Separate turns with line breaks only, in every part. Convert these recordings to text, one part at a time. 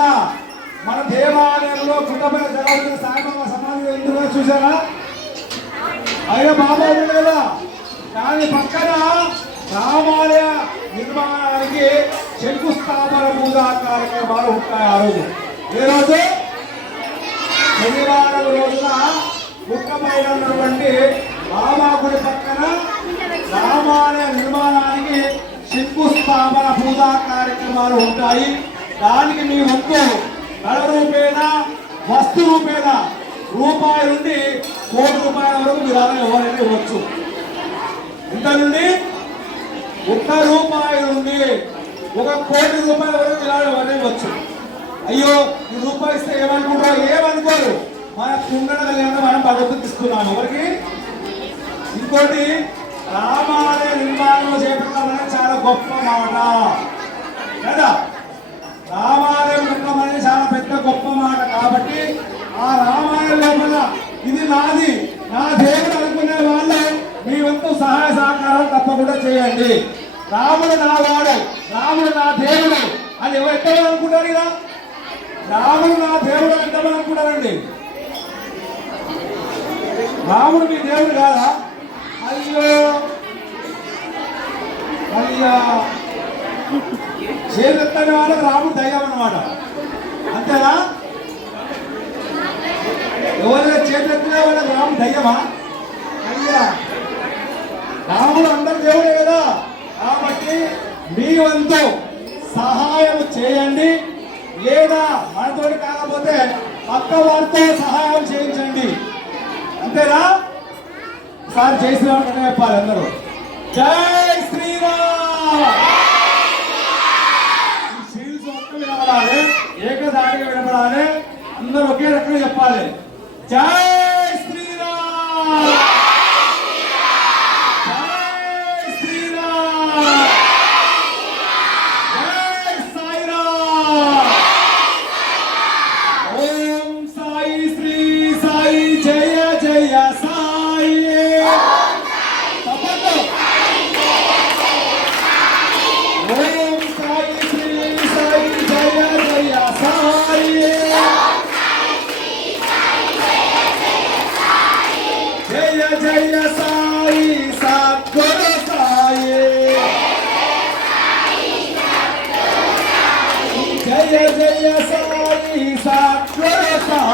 రోజున మన దేవాలయంలో కుటుంబ జగన్ సాయిబాబా సమాధి ఎందుకు చూసారా? అయినా బాబా కదా దాని పక్కన రామాలయ నిర్మాణానికి శంకుస్థాపన పూజా కార్యక్రమాలు ఉంటాయి ఆ రోజు. ఏ రోజు? శనివారం రోజున ముక్కపైన ఉన్నటువంటి పక్కన రామాలయ నిర్మాణానికి శంకుస్థాపన పూజా కార్యక్రమాలు ఉంటాయి. దానికి మీ వంతు ధన రూపేణ వస్తు రూపేణ రూపాయి నుండి కోటి రూపాయల వరకు విరాళం ఇవ్వాలని ఇవ్వచ్చు. ఇంత నుండి ఒక్క రూపాయి నుండి ఒక కోటి రూపాయల వరకు ఇలా ఎవరైనా ఇవ్వచ్చు. అయ్యో ఈ రూపాయి ఇస్తే ఏమనుకుంటారు ఏమనుకోరు. మన కుంగడ కళ్యాణం మనం భగవద్గీత ఇస్తున్నాం ఎవరికి? ఇంకోటి రామాలయ నిర్మాణం చేపట్టాలని చాలా గొప్ప మాట. కదా? రామాలయం నిర్మాణం చాలా పెద్ద గొప్ప మాట. కాబట్టి ఆ రామాలయం లోపల ఇది నాది నా దేవుడు అనుకునే వాళ్ళే మీ వంతు సహాయ సహకారాలు తప్పకుండా చేయండి. రాముడు నా వాడు రాముడు నా దేవుడు అని ఎవరు ఎక్కడ అనుకుంటారు ఇలా? రాముడు నా దేవుడు ఎంతమంది అనుకుంటారండి? రాముడు మీ దేవుడు కాదా? అయ్యో! అయ్యా! చేరెత్తని వాళ్ళకి రాముడు దయ్యం అనమాట అంతేనా? ఎవరైనా చేతెత్తిన వాళ్ళకి రాముడు దయ్యమా? అయ్యా. రాముడు అందరు దేవుడే కదా. కాబట్టి మీ వంతు సహాయం చేయండి. లేదా మనతో కాకపోతే పక్క వారితో సహాయం చేయించండి. అంతేనా? సార్ జై శ్రీరామ్ చెప్పాలి అందరూ. జై శ్రీరామ్! షీల్డ్స్ వినపడాలి? ఏకదాటిగా వినపడాలి? అందరూ ఒకే రకంగా చెప్పాలి. జై శ్రీరామ్!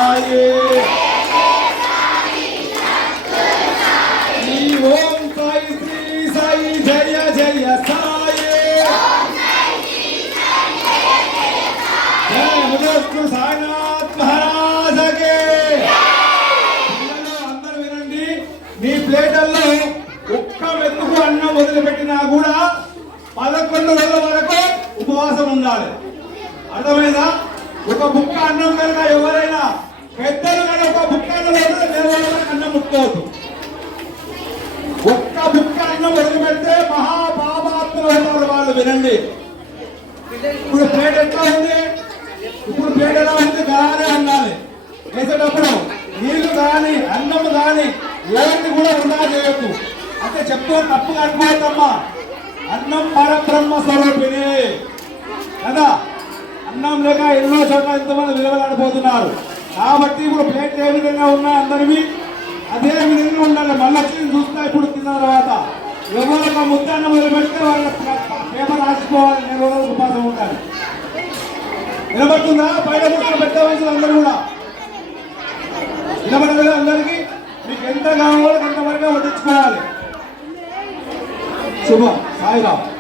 సాయి ఈ ఓం సాయి శ్రీ సాయి జయ జయ సాయి. జయ ముదస్తు సాయినాథ్ మహారాజకే. అందరూ వినండి మీ ప్లేటల్లో ఒక్క మెతుకు అన్నం వదిలిపెట్టినా కూడా పదకొండు రోజుల వరకు ఉపవాసం ఉండాలి. అర్థమైందా? ఒక బుక్క అన్నం కనుక ఎవరైనా పెద్దలు కనుక ఒక బుక్క అన్నం వదిలితే నేను అన్నం ముట్టుకోవద్దు. ఒక్క బుక్క అన్నం వదిలిపెడితే మహాపాపాత్ములు అవుతారు వాళ్ళు వినండి. ఇప్పుడు పేట ఎట్లా ఉంది? ఇప్పుడు పేట ఎలా ఉంది? గానే అన్నాలి వేసేటప్పుడు నీళ్ళు కానీ అన్నం కానీ ఏంటి కూడా వృధా చేయొద్దు. అంటే చెప్తే తప్పుగా అనుకోవద్దమ్మా అన్నం పరబ్రహ్మ స్వరూపిణి. కదా? అన్నం లేక ఎన్నో చోట్ల ఎంతమంది విలువలాడిపోతున్నారు కాబట్టి ఇప్పుడు ప్లేట్లు ఏ విధంగా ఉన్నాయి అందరివి? అదే విధంగా ఉండాలి. మళ్ళీ వచ్చి చూస్తా ఇప్పుడు తిన్న తర్వాత. ఎవరు ముద్ద అన్నం మొదలు పెడితే వాళ్ళ పేపర్ రాసుకోవాలి నేను రోజులు ఉపాసం ఉండాలి నిలబడుతుందా బయట కూర్చొని పెట్టవలసిన అందరూ కూడా. నిలబడలేదు అందరికీ? మీకు ఎంత కావాలో అంతవరకే వడ్డించుకోవాలి. శుభం. సాయిరావు